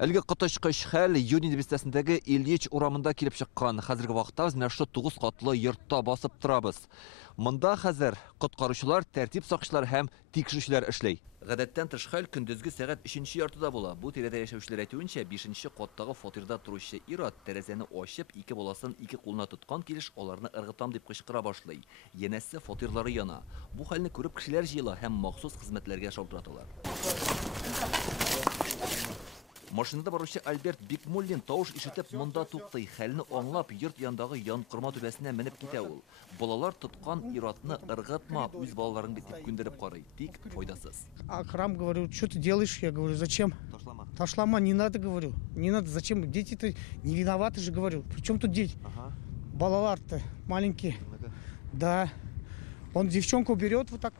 Әлгі қытышқыш хәл июнь бистәсендәге Ильич урамында килеп чыккан. Хәзерге вакытта без менә шу 9 катлы йортта басып торабыз. Монда хәзер коткаручылар, тәртип сакчылар һәм тикшерүчеләр эшләй. Гадәттән тыш хәл көндезге сәгать 3-нче яртыда була. Бу тирәдә яшәүчеләр әйтүенчә, 5-нче каттагы фатирда торучы ир-ат тәрәзәне ачып, ике баласын ике кулына тоткан килеш аларны ыргытам дип кычкыра башлый. Янәсе фатирлары яна. Бу хәлне күреп кешеләр җыела һәм махсус хезмәтләргә шалтыраталар. Машинада баручы Альберт Бикмуллин тавыш ишетеп монда туктый. Хәлне аңлап, йорт янындагы янкырма түбәсенә менеп китә ул. Балалар тоткан ир-атны ыргытма, үз балаларың бит дип күндереп карый. Тик файдасыз. Акрам, говорю, что ты делаешь? Я говорю, зачем? Ташлама. Ташлама, не надо, говорю. Не надо, зачем? Дети-то не виноваты же, говорю. Причем тут дети? Ага. Балалар-то маленькие. Да. Он девчонку берет вот так.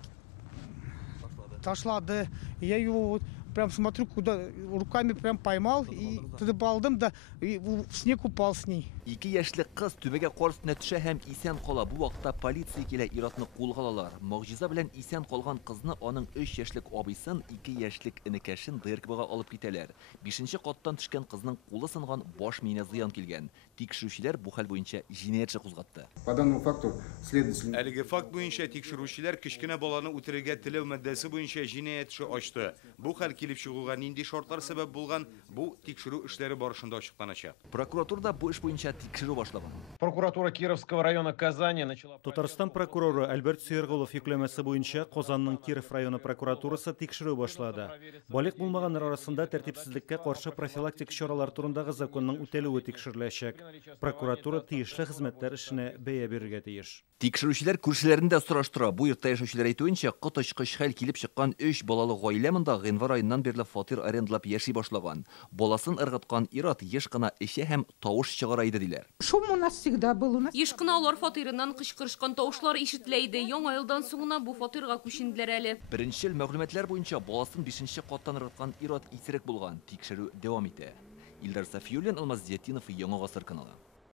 Ташла, да. Я его вот прям смотрю, куда руками прям поймал и туда балдым, да, и в снег упал с ней. 2 яшьлек кыз түбәгә кар өстенә төшә һәм исән кала. Бу вакытта полиция килә, ир-атны кулга алалар. Могҗиза белән исән калган кызны аның 3 яшьлек абыйсын, 2 яшьлек энекәшен ДРКБга алып китәләр. 5-нче каттан төшкән кызның кулы сынган, баш миенә зыян килгән. Тикшерүчеләр бу хәл буенча җинаять эше кузгатты. По данному факту следователь... Әлеге факт буенча тикшерүчеләр кечкенә баланы үтерергә теләү мәддәсе буенча җинаять эше ачты. Бу хәл килеп чыгуга нинди шартлар сәбәп булган, бу тикшерү эшләре барышында ачыкланачак. Прокуратурада бу эш буенча тикшерү башлаган. Прокуратура Кировского района Казани начала... Татарстан прокуроры Альберт Сүйергулов йөкләмәсе буенча Казанның Киров районы прокуратурасы тикшерү башлады. Балык булмаганнар арасында тәртипсезлеккә каршы профилактик чаралар турындагы законның үтәлүе тикшереләчәк. Прокуратура тиешле хезмәтләр эшенә бәя бирергә тиеш. Тикшерүчеләр күршеләрендә сораштыра. Бу йортта яшәүчеләр әйтүенчә, коточкыч хәл килеп чыккан 3 балалы гаилә монда гыйнвар аеннан бирле фатир арендалап яши башлаган. Баласын ыргыткан ир-ат еш кына эчә һәм тавыш чыгара иде диләр. Шум у нас всегда был. Еш кына алар фатирыннан кычкырышкан тавышлар ишетелә иде. Яңа елдан соңына бу фатирга күченделәр әле. Беренчел мәгълүматлар буенча баласын 5-нче каттан ыргыткан ир-ат исерек булган. Тикшерү дәвам итә. Илдар Сафиуллин, Алмаз Зиятдинов, Яңа гасыр каналы.